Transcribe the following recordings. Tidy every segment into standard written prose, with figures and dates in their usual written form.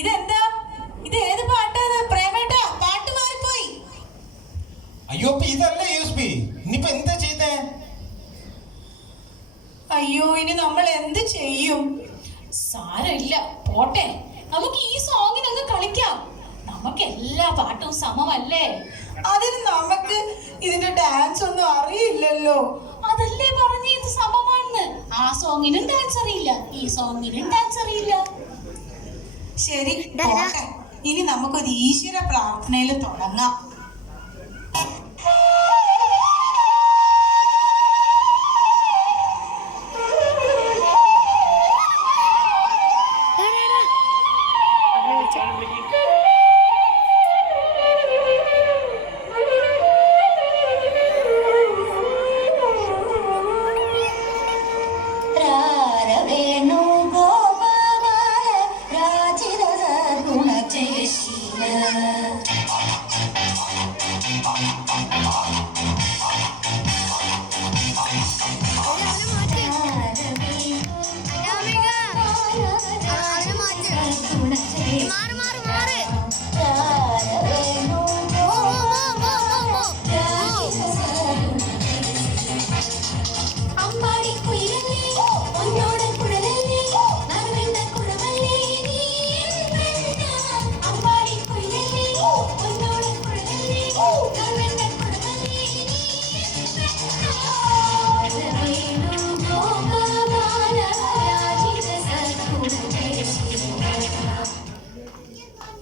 ഇതെന്താ? ഇത് ഏത് പാട്ടാണ്? പ്രേമേട്ടാ, പാട്ട് മാറിപ്പോയി. അയ്യോ, ഇതല്ലേ യൂസ്ബി. ഇനിയിപ്പോ എന്താ ചെയ്തേ? അയ്യോ, ഇനി നമ്മൾ എന്ത് ചെയ്യും? സാരമില്ല, പോട്ടെ. നമുക്ക് ഈ സോങ്ങിന് അങ്ങ് കളിക്കാം. നമുക്ക് എല്ലാ പാട്ടും സമമല്ലേ? അതിന് നമുക്ക് ഇതിന്റെ ഡാൻസ് ഒന്നും അറിയില്ലല്ലോ. അതല്ലേ പറഞ്ഞ ഇത് സമമാണെന്ന്. ആ സോങ്ങിനും ഡാൻസ് അറിയില്ല, ഈ സോങ്ങിനും ഡാൻസ് അറിയില്ല. ശരി, പോട്ടെ. ഇനി നമുക്കൊരു ഈശ്വര പ്രാർത്ഥനയിൽ തുടങ്ങാം.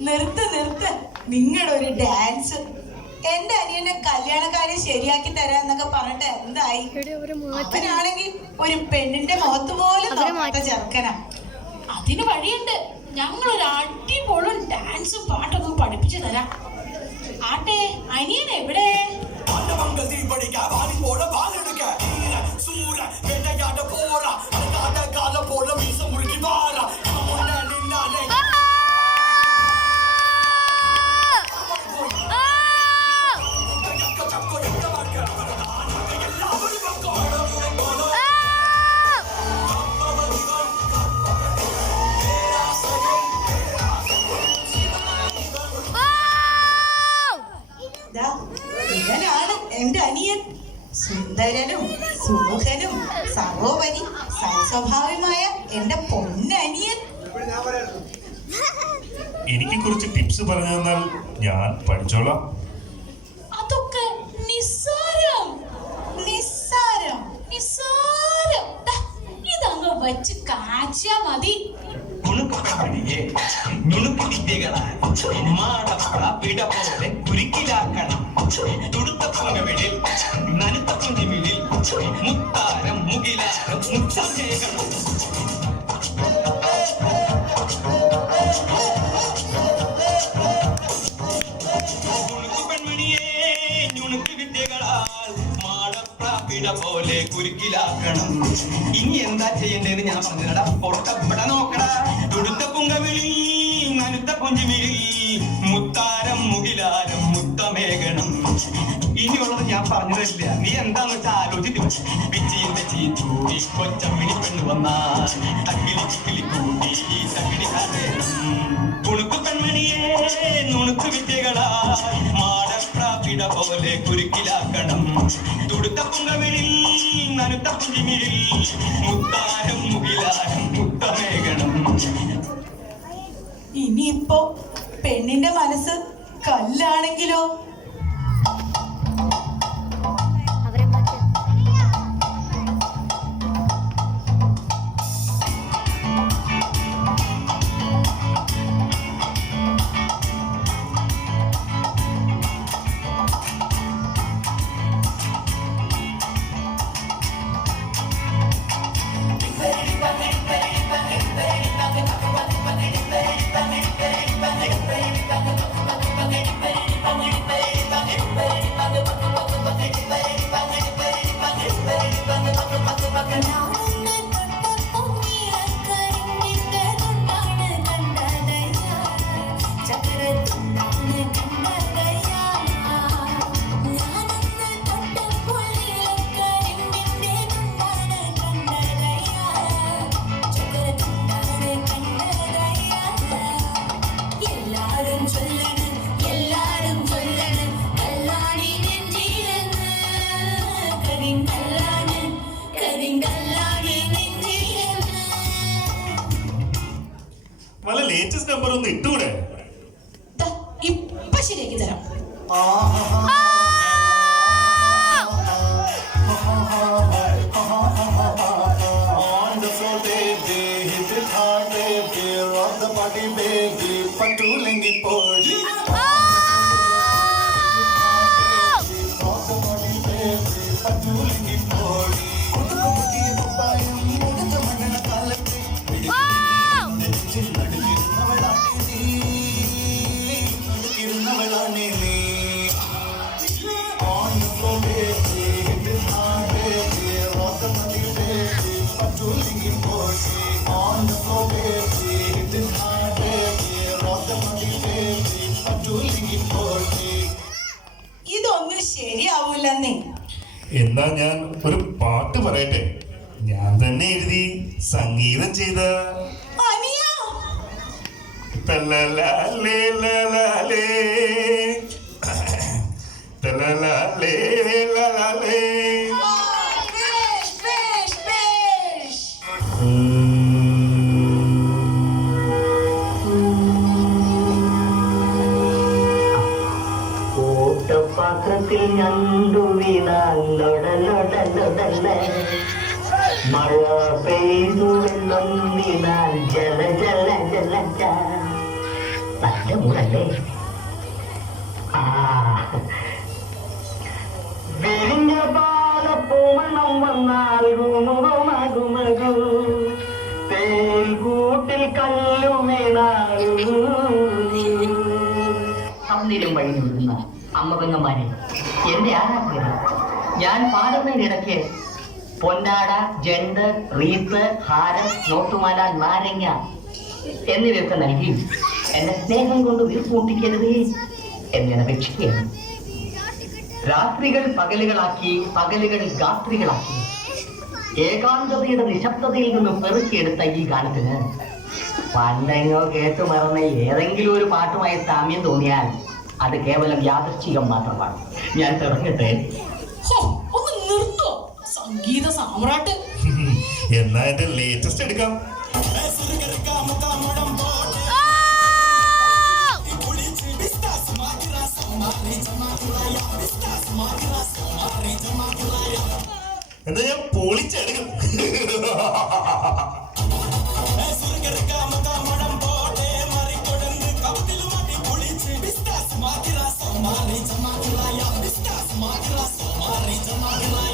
നിർത്ത് നിങ്ങളുടെ ഒരു ഡാൻസ്. എന്റെ അനിയനെ കല്യാണക്കാരെ ശരിയാക്കി തരാന്നൊക്കെ പറഞ്ഞിട്ട് എന്തായി? അവനാണെങ്കിൽ ഒരു പെണ്ണിന്റെ മുഖത്ത് പോലും നോക്കാത്ത ചെറുക്കനാ. അതിന് വഴിയുണ്ട്. ഞങ്ങളൊരു അടിപൊളി ഡാൻസും പാട്ടൊന്നും പഠിപ്പിച്ചു തരാം. ആട്ടെ, അനിയൻ എവിടെ? ഇവനാണ് എന്റെ അനിയൻ. സുന്ദരനും സുമുഖനും സർവോപരി സൽസ്വഭാവമായ എന്റെ പൊന്നനിയൻ. എനിക്ക് കുറച്ച് ടിപ്സ് പറഞ്ഞു തന്നാൽ ഞാൻ പഠിച്ചോളാം. അതൊക്കെ നിസ്സാരം. ഇതങ്ങ് വെച്ച് കാച്ചാ മതി. മുത്താരം മുകിലാരം മുത്തമേഘണം. പോലെ കുരുക്കിലാക്കണം. ഇനി എന്താ ചെയ്യണ്ടേന്ന് ഞാൻ പറഞ്ഞില്ലടാ. പൊട്ടപ്പെട നോക്കടാ. തുടുത്ത പുങ്കവിളി നനുത്ത പുഞ്ചിമിഴി മുത്താരം മുകിലാരം മുത്തമേഘണം. ഇനിയുള്ളത് ഞാൻ പറഞ്ഞതല്ല. നീ എന്താന്ന് വെച്ചാൽ ആലോചിച്ച് പിച്ചിന്റെ ചീത്തൂടി കൊച്ചമ്മിണി പെണ്ണ് വന്നാ തക്കിലി ചിക്കിലി കൂട്ടി തക്കിലി കുണുക്കു പെൺമണിയെ നുണുക്കു വിദ്യകളാ മാടപ്രാപിട പോലെ കുരുക്കിലാക്കണം. തുടുത്ത പുങ്കവിളിൽ നനുത്ത പുഞ്ചിമിഴിൽ മുത്താരം മുകിലാരം മുത്തമേഘണം. ഇനിയിപ്പോ പെണ്ണിന്റെ മനസ്സ് കല്ലാണെങ്കിലോ? Bang, bang, bang, bang, bang, bang, bang, bang, bang, bang, bang, bang, bang, bang, bang, bang, bang, വല്ല ലേറ്റസ്റ്റ് നമ്പർ ഒന്ന് ഇട്ടൂടെ? ദാ, ഇപ്പൊ ശരിയാക്കി തരാം. ഇതൊന്നും ശരിയാവൂലെന്നേ. എന്നാ ഞാൻ ഒരു പാട്ട് പറയട്ടെ. ഞാൻ തന്നെ എഴുതി സംഗീതം ചെയ്ത അനിയ തലലാലേ ലലാലേ, തലലാലേ ലലാലേ. പാത്രത്തിൽ ഞണ്ടു വീണാലൊടലൊടലൊടല, മഴ പെയ്തു വെള്ളം വീണാൽ ജല ജല ജല ജ. നല്ല മൂടല്ലേ? വിരിഞ്ഞ പാലപ്പൂമണം വന്നാൽ ഗുമഗുമഗു, തേൽക്കൂട്ടിൽ കല്ലു വീണാൽ. സൗന്ദര്യം വഴി നിൽക്കുന്ന അമ്മ പെങ്ങന്മാരെ, എന്റെ ആരാധന, ഞാൻ പാടുന്നതിനിടയ്ക്ക് പൊന്നാട, ജണ്ട്, റീത്ത്, ഹാരം, നോട്ടുമാല, നാരങ്ങ എന്നിവയൊക്കെ നൽകി എന്നെ സ്നേഹം കൊണ്ട് വീർപ്പൂട്ടിക്കരുതേ എന്നെ അപേക്ഷിക്കുകയാണ്. രാത്രികൾ പകലുകളാക്കി, പകലുകൾ രാത്രികളാക്കി, ഏകാന്തതയുടെ നിശബ്ദതയിൽ നിന്ന് പെറുക്കിയെടുത്ത ഈ ഗാനത്തിന് പണ്ടെങ്ങോ കേട്ടു മറന്ന ഏതെങ്കിലും ഒരു പാട്ടുമായി സാമ്യം തോന്നിയാൽ അത് കേവലം യാദൃശ്ചികം മാത്രമാണ്. ഞാൻ തുടങ്ങട്ടെ. ഹോ, ഒന്ന് നിർത്തോ സംഗീത സാമ്രാട്ട്. എന്നാ എന്റെ ലേറ്റസ്റ്റ് എടുക്കാം. എന്നാ ഞാൻ പൊളിച്ചെടുക്കും. Samaki rasa, mari samaki raya, bistas, samaki rasa, mari samaki raya.